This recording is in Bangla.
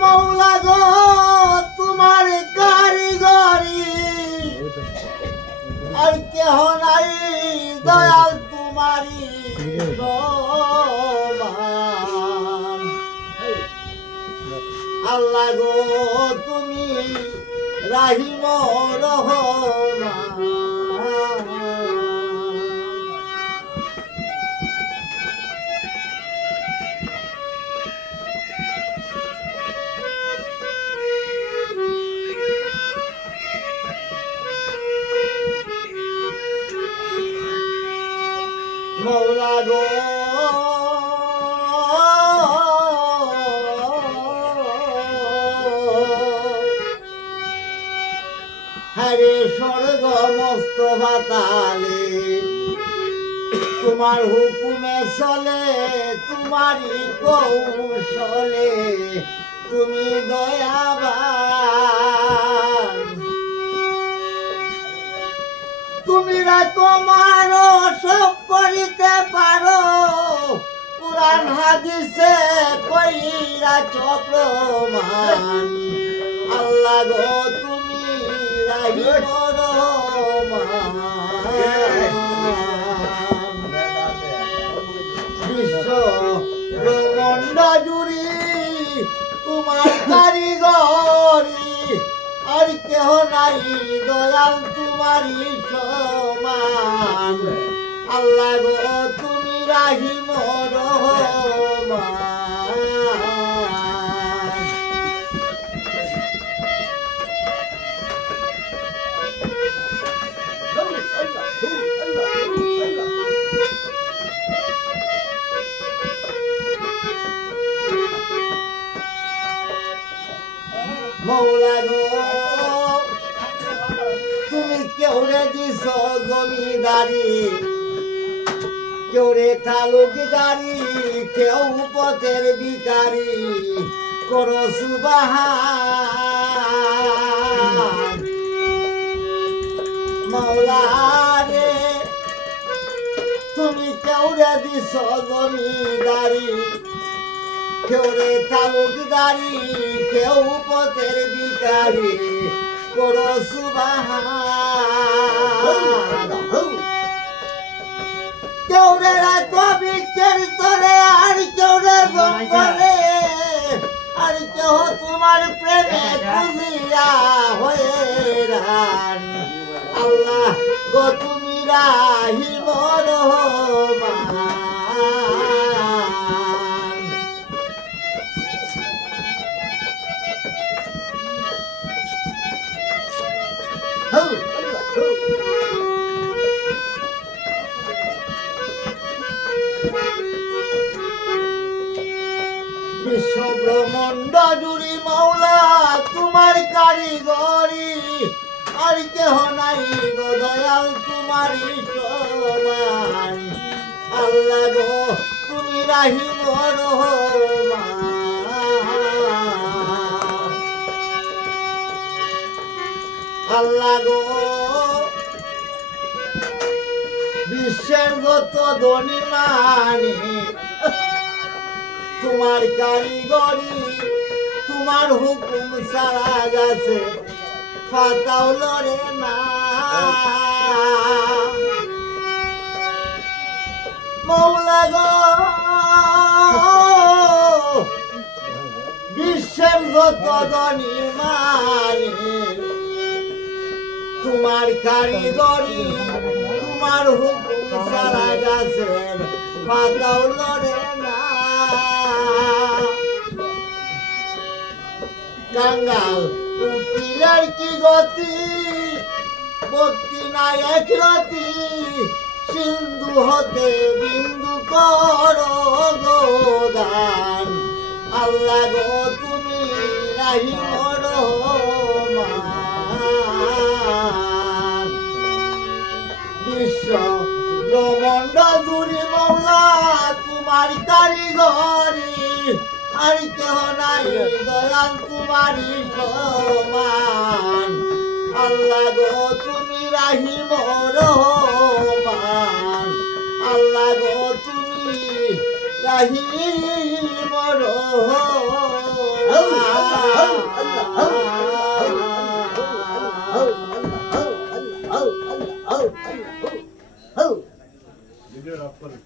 মৌলা গো তোমার কারিগরি আর কেহ নাই দয়াল তোমারি সমান। আল্লাহ গো তুমি রাহিম রহমান। মৌলা গো হরে স্বর্গ মস্ত পাতালে তোমার হুকুমে চলে, তোমারই কৌশলে তুমি দয়াবান। তুমি তোমার সব করিতে পারো, পুরাণ হাদিসে কইরাছ প্রমাণ। আল্লাহ গো তুমি রাহিম রহমান। বিশ্ব ব্রহ্মাণ্ড জুড়ি তোমার কারিগরি আর কেহ নাই দয়াল তোমারি সমান। আল্লাহ গো তুমি রাহিম রহমান। মৌলা গো তুমি কেউরে দিছ জমিদারি, কেউরে তালুকদারি, কেউ পথের ভিখারি, করো সুবহান। মৌলা রে তুমি কেউরে দিছ জমিদারি, কেউরে তালুকদারি, কেউ পথের ভিখারি, করো সুবহান। কেউরে কবিকের তরে আর কেউরে জঙ্গলে, আর কেউ তোমার প্রেমে খুঁজিয়া হয়ে রান। আল্লাহ গো তুমি রাহিম রহমান। বিশ্ব ব্রহ্মাণ্ড জুড়ি মৌলা তোমার কারিগরি আর কেহ নাই গো দয়াল তোমারি সমান। আল্লাহ গো তুমি রাহিম রহমান। আল্লাহ গো বিশ্বের যত ধনী মানি তোমার কারিগরি, তোমার হুকুম সারা গেছে পাতাও লড়ে না। মৌলা গো বিশ্বের যত ধনী মানি তোমার কারিগরি, তোমার হুকুম সারা গেছে পাতাও লড়ে না। কাঙ্গাল উকিলের কি গতি, ভক্তি নাই একরতি, সিন্ধু হতে বিন্দু করো গোদান। আল্লাহ গো তুমি রাহিম রহমান। বিশ্ব ব্রহ্মাণ্ড জুড়ি মৌলা তোমার কারিগরি আর কেহ নাই দয়াল তোমারি সমান। আল্লাহ গো তুমি রাহিম রহমান। আল্লাহ গো তুমি রাহিম ভিডিও অফ করে